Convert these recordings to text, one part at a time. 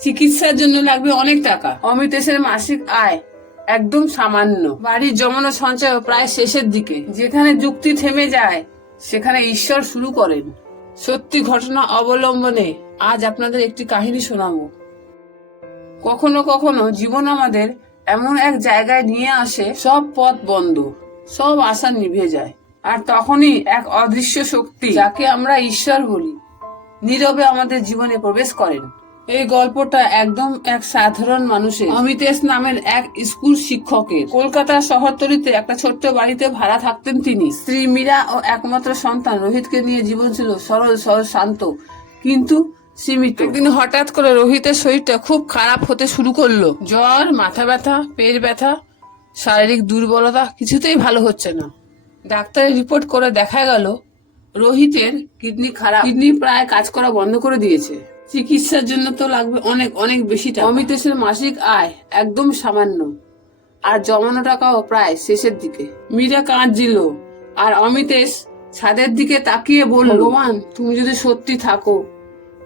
চিকিৎসার জন্য লাগবে অনেক টাকা। অমিতেশের মাসিক আয় একদম সামান্য। বাড়ির জমানো সঞ্চয় প্রায় শেষের দিকে। যেখানে যুক্তি থেমে যায় সেখানে ঈশ্বর শুরু করেন। সত্যি ঘটনা অবলম্বনে আজ আপনাদের একটি কাহিনী শোনাবো। কখনো কখনো জীবন আমাদের এমন এক জায়গায় নিয়ে আসে, সব পথ বন্ধ, সব আশা নিভে যায়, আর তখনই এক অদৃশ্য শক্তি, যাকে আমরা ঈশ্বর বলি, নীরবে আমাদের জীবনে প্রবেশ করেন। এই গল্পটা একদম এক সাধারণ মানুষের, অমিতেশ নামের এক স্কুল শিক্ষকের। কলকাতার শহরতলিতে একটা ছোট্ট বাড়িতে ভাড়া থাকতেন তিনি। স্ত্রী মীরা ও একমাত্র সন্তান রোহিতকে নিয়ে জীবন ছিল সরল সরল শান্ত কিন্তু সীমিত। একদিন হঠাৎ করে রোহিতের শরীরটা খুব খারাপ হতে শুরু করলো। জ্বর, মাথা ব্যথা, পেট ব্যথা, শারীরিক দুর্বলতা, কিছুতেই ভালো হচ্ছে না। ডাক্তারের রিপোর্ট করে দেখা গেল রোহিতের কিডনি খারাপ, কিডনি প্রায় কাজ করা বন্ধ করে দিয়েছে। চিকিৎসার জন্য তো লাগবে অনেক অনেক বেশি টাকা। অমিতেশের মাসিক আয় একদম সামান্য, আর জমানো টাকাও প্রায় শেষের দিকে। মীরা কাঁদছিল, আর অমিতেশ ছাদের দিকে তাকিয়ে বলল, ভগবান, তুমি যদি সত্যি থাকো,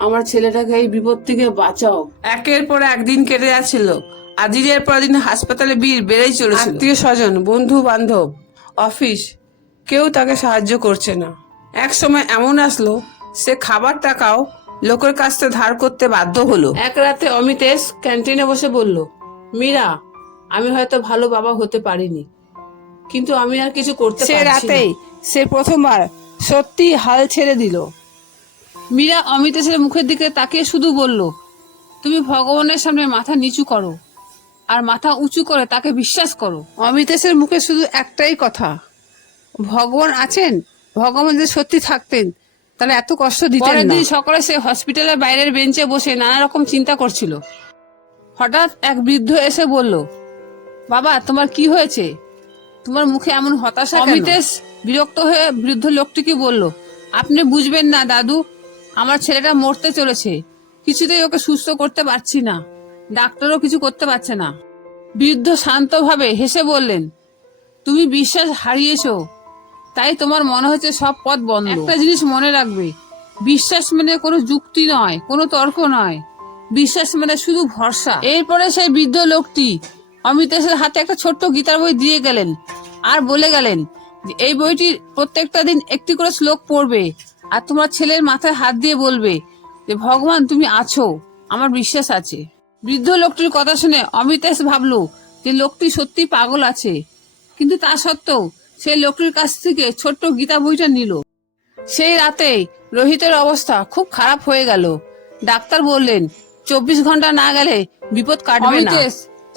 আমার ছেলেটাকে এই বিপদ থেকে বাঁচাও। একের পর একদিন কেটে যাচ্ছিল, আর দিনের পর দিন হাসপাতালে ভিড় বেড়েই চলেছিল। আত্মীয় স্বজন, বন্ধু বান্ধব, অফিস, কেউ তাকে সাহায্য করছে না। এক সময় এমন আসলো, সে খাবার টাকাও লোকের কাছ থেকে ধার করতে বাধ্য হলো। এক রাতে অমিতেশ ক্যান্টিনে বসে বলল, মীরা, আমি হয়তো ভালো বাবা হতে পারিনি, কিন্তু আমি আর কিছু করতে পারছি না। সে রাতেই সে প্রথমবার সত্যি হাল ছেড়ে দিল। মীরা অমিতেশের মুখের দিকে তাকিয়ে শুধু বলল, তুমি ভগবানের সামনে মাথা নিচু করো, আর মাথা উঁচু করে তাকে বিশ্বাস করো। অমিতেশের মুখে শুধু একটাই কথা, ভগবান আছেন। ভগবান যদি সত্যি থাকতেন তাহলে এত কষ্ট দিতেন না। পরের দিন সকালে সে হসপিটালের বাইরের বেঞ্চে বসে নানা রকম চিন্তা করছিল। হঠাৎ এক বৃদ্ধ এসে বলল, বাবা, তোমার কি হয়েছে? তোমার মুখে এমন হতাশা কেন? অমিতেশ বিরক্ত হয়ে বৃদ্ধ লোকটিকে বলল, আপনি বুঝবেন না দাদু, আমার ছেলেটা মরতে চলেছে, কিছুতেই ওকে সুস্থ করতে পারছি না, ডাক্তারও কিছু করতে পারছে না। বৃদ্ধ শান্তভাবে হেসে বললেন, তুমি বিশ্বাস হারিয়েছো, তাই তোমার মনে হচ্ছে সব পথ বন্ধ। একটা জিনিস মনে রাখবে, বিশ্বাস মানে কোনো যুক্তি নয়, কোনো তর্ক নয়, বিশ্বাস মানে শুধু ভরসা। এরপরে সেই বৃদ্ধ লোকটি অমিতেশের হাতে একটা ছোট্ট গীতার বই দিয়ে গেলেন, আর বলে গেলেন যে এই বইটির প্রত্যেকটা দিন একটি করে শ্লোক পড়বে, আর তোমার ছেলের মাথায় হাত দিয়ে বলবে যে ভগবান তুমি আছো, আমার বিশ্বাস আছে। বৃদ্ধ লোকটির কথা শুনে অমিতেশ ভাবলো যে লোকটি সত্যি পাগল আছে, কিন্তু তা সত্ত্বেও সেই লোকটির কাছ থেকে ছোট্ট গীতা বইটা নিল। সেই রাতে রোহিতের অবস্থা খুব খারাপ হয়ে গেল। ডাক্তার বললেন 24 ঘন্টা না গেলে বিপদ কাটবে না। অমিতেশ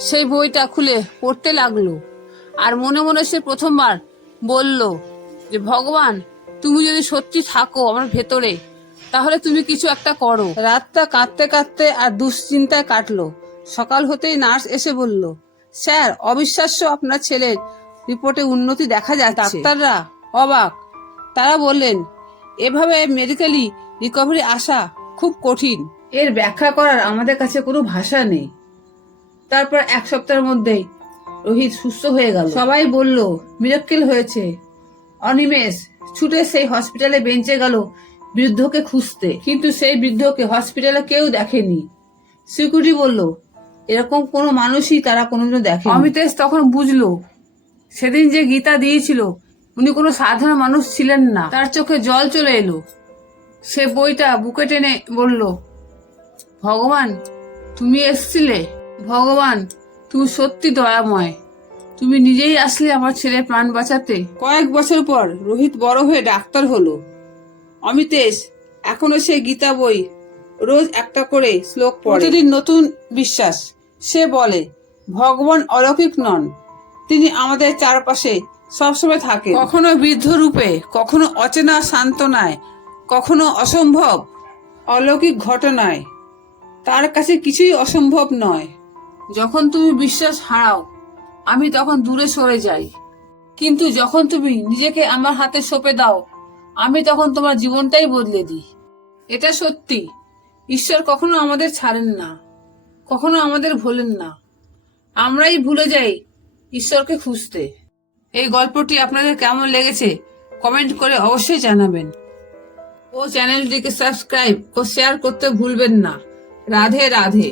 সেই বইটা খুলে পড়তে লাগলো, আর মনে মনে সে প্রথমবার বলল যে ভগবান, তুমি যদি সত্যি থাকো আমার ভেতরে, তাহলে তুমি কিছু একটা করো। রাতটা কাঁদতে কাঁদতে আর দুশ্চিন্তায় কাটলো। সকাল হতেই নার্স এসে বলল, স্যার, অবিশ্বাস্য, আপনার ছেলের রিপোর্টে উন্নতি দেখা যাচ্ছে। ডাক্তাররা অবাক। তারা বললেন, এভাবে মেডিকেলি রিকভারি আসা খুব কঠিন, এর ব্যাখ্যা করার আমাদের কাছে কোনো ভাষা নেই। তারপর এক সপ্তাহের মধ্যেই রোহিত সুস্থ হয়ে গেল। সবাই বলল মিরাক্কেল হয়েছে। অনিমেষ ছুটে সেই হসপিটালে বেঞ্চে গেল বৃদ্ধকে খুঁজতে, কিন্তু সেই বৃদ্ধকে হসপিটালে কেউ দেখেনি। সিকিউরিটি বলল, এরকম কোনো মানুষই তারা কোনোদিনও দেখে। অমিতেশ তখন বুঝলো সেদিন যে গীতা দিয়েছিল উনি কোনো সাধারণ মানুষ ছিলেন না। তার চোখে জল চলে এলো। সে বইটা বুকে টেনে বলল, ভগবান, তুমি এসছিলে। ভগবান, তুমি সত্যি দয়াময়, তুমি নিজেই আসলে আমার ছেলের প্রাণ বাঁচাতে। কয়েক বছর পর রোহিত বড় হয়ে ডাক্তার হলো। অমিতেশ এখনো সেই গীতা বই রোজ একটা করে শ্লোক পড়ে। প্রতিদিন নতুন বিশ্বাস। সে বলে, ভগবান অলৌকিক নন, তিনি আমাদের চারপাশে সবসময় থাকে, কখনো বৃদ্ধ রূপে, কখনো অচেনা সান্ত্বনায়, কখনো অসম্ভব অলৌকিক ঘটনায়। তার কাছে কিছুই অসম্ভব নয়। যখন তুমি বিশ্বাস হারাও, আমি তখন দূরে সরে যাই, কিন্তু যখন তুমি নিজেকে আমার হাতে সঁপে দাও, আমি তখন তোমার জীবনটাই বদলে দিই। এটা সত্যি, ঈশ্বর কখনো আমাদের ছাড়েন না, কখনো আমাদের ভোলেন না, আমরাই ভুলে যাই ঈশ্বরকে খুঁজতে। এই গল্পটি আপনাদের কেমন লেগেছে কমেন্ট করে অবশ্যই জানাবেন, ও চ্যানেলটিকে সাবস্ক্রাইব ও শেয়ার করতে ভুলবেন না। রাধে রাধে।